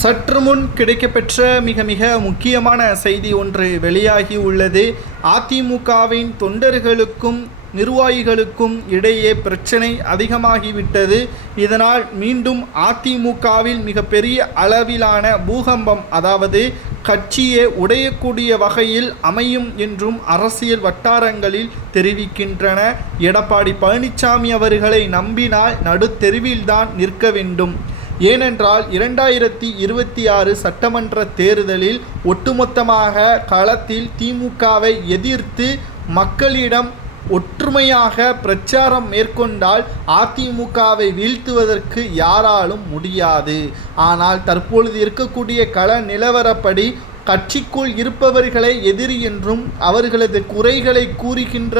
சற்று முன் கிடைக்கப்பெற்ற மிக மிக முக்கியமான செய்தி ஒன்று வெளியாகி உள்ளது. அதிமுகவின் தொண்டர்களுக்கும் நிர்வாகிகளுக்கும் இடையே பிரச்சனை அதிகமாகிவிட்டது. இதனால் மீண்டும் அதிமுகவில் மிகப்பெரிய அளவிலான பூகம்பம், அதாவது கட்சியே உடையக்கூடிய வகையில் அமையும் என்றும் அரசியல் வட்டாரங்களில் தெரிவிக்கின்றன. எடப்பாடி பழனிசாமி அவர்களை நம்பினால் நடுத்தெருவில்தான் நிற்க வேண்டும். ஏனென்றால் 2026 சட்டமன்ற தேர்தலில் ஒட்டுமொத்தமாக களத்தில் திமுகவை எதிர்த்து மக்களிடம் ஒற்றுமையாக பிரச்சாரம் மேற்கொண்டால் அதிமுகவை வீழ்த்துவதற்கு யாராலும் முடியாது. ஆனால் தற்பொழுது இருக்கக்கூடிய கள நிலவரப்படி கட்சிக்குள் இருப்பவர்களை எதிரி என்றும் அவர்களது குறைகளை கூறுகின்ற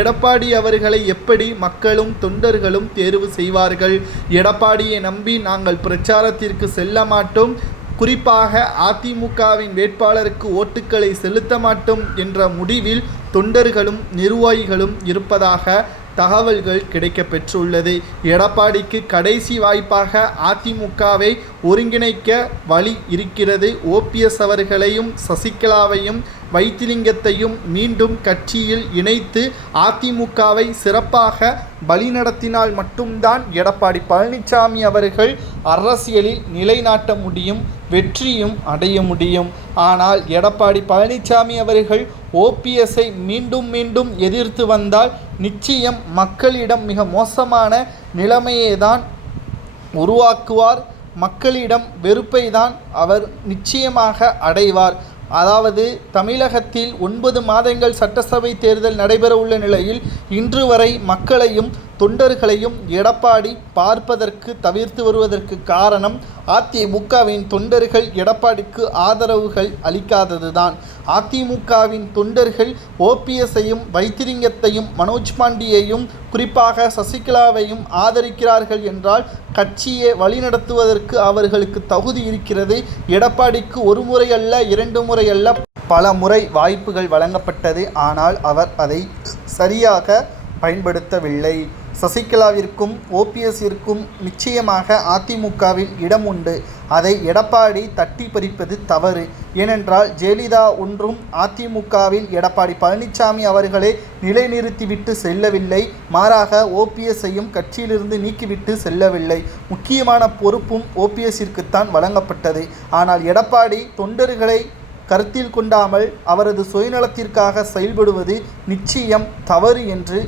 எடப்பாடி அவர்களை எப்படி மக்களும் தொண்டர்களும் தேர்வு செய்வார்கள்? எடப்பாடியை நம்பி நாங்கள் பிரச்சாரத்திற்கு செல்ல மாட்டோம், குறிப்பாக அதிமுகவின் வேட்பாளருக்கு ஓட்டுக்களை செலுத்த மாட்டோம் என்ற முடிவில் தொண்டர்களும் நிர்வாகிகளும் இருப்பதாக தகவல்கள் கிடைக்கப்பெற்றுள்ளது. எடப்பாடிக்கு கடைசி வாய்ப்பாக அதிமுகவை ஒருங்கிணைக்க வழி இருக்கிறது. ஓபிஎஸ் அவர்களையும் சசிகலாவையும் வைத்திலிங்கத்தையும் மீண்டும் கட்சியில் இணைத்து அதிமுகவை சிறப்பாக வழிநடத்தினால் மட்டும்தான் எடப்பாடி பழனிசாமி அவர்கள் அரசியலில் நிலைநாட்ட முடியும், வெற்றியும் அடைய முடியும். ஆனால் எடப்பாடி பழனிசாமி அவர்கள் ஓபிஎஸ்ஐ மீண்டும் மீண்டும் எதிர்த்து வந்தால் நிச்சயம் மக்களிடம் மிக மோசமான நிலைமையை தான் உருவாக்குவார். மக்களிடம் வெறுப்பை தான் அவர் நிச்சயமாக அடைவார். அதாவது தமிழகத்தில் 9 மாதங்கள் சட்டசபை தேர்தல் நடைபெற உள்ள நிலையில் இன்று வரை மக்களையும் தொண்டர்களையும் எடப்பாடி பார்ப்பதற்கு தவிர்த்து வருவதற்கு காரணம் அதிமுகவின் தொண்டர்கள் எடப்பாடிக்கு ஆதரவுகள் அளிக்காததுதான். அதிமுகவின் தொண்டர்கள் ஓபிஎஸ்ஐயும் வைத்திலிங்கத்தையும் மனோஜ் பாண்டியையும் குறிப்பாக சசிகலாவையும் ஆதரிக்கிறார்கள் என்றால் கட்சியை வழிநடத்துவதற்கு அவர்களுக்கு தகுதி இருக்கிறது. எடப்பாடிக்கு ஒரு முறை அல்ல, 2 முறை அல்ல, பல முறை வாய்ப்புகள் வழங்கப்பட்டது. ஆனால் அவர் அதை சரியாக பயன்படுத்தவில்லை. சசிகலாவிற்கும் ஓபிஎஸ்ஸிற்கும் நிச்சயமாக அதிமுகவில் இடம் உண்டு. அதை எடப்பாடி தட்டி பறிப்பது தவறு. ஏனென்றால் ஜெயலலிதா ஒன்றும் அதிமுகவில் எடப்பாடி பழனிசாமி அவர்களை நிலைநிறுத்திவிட்டு செல்லவில்லை, மாறாக ஓபிஎஸ்ஸையும் கட்சியிலிருந்து நீக்கிவிட்டு செல்லவில்லை. முக்கியமான பொறுப்பும் ஓபிஎஸ்ஸிற்குத்தான் வழங்கப்பட்டது. ஆனால் எடப்பாடி தொண்டர்களை கருத்தில் கொண்டாமல் அவரது சுயநலத்திற்காக செயல்படுவது நிச்சயம் தவறு என்று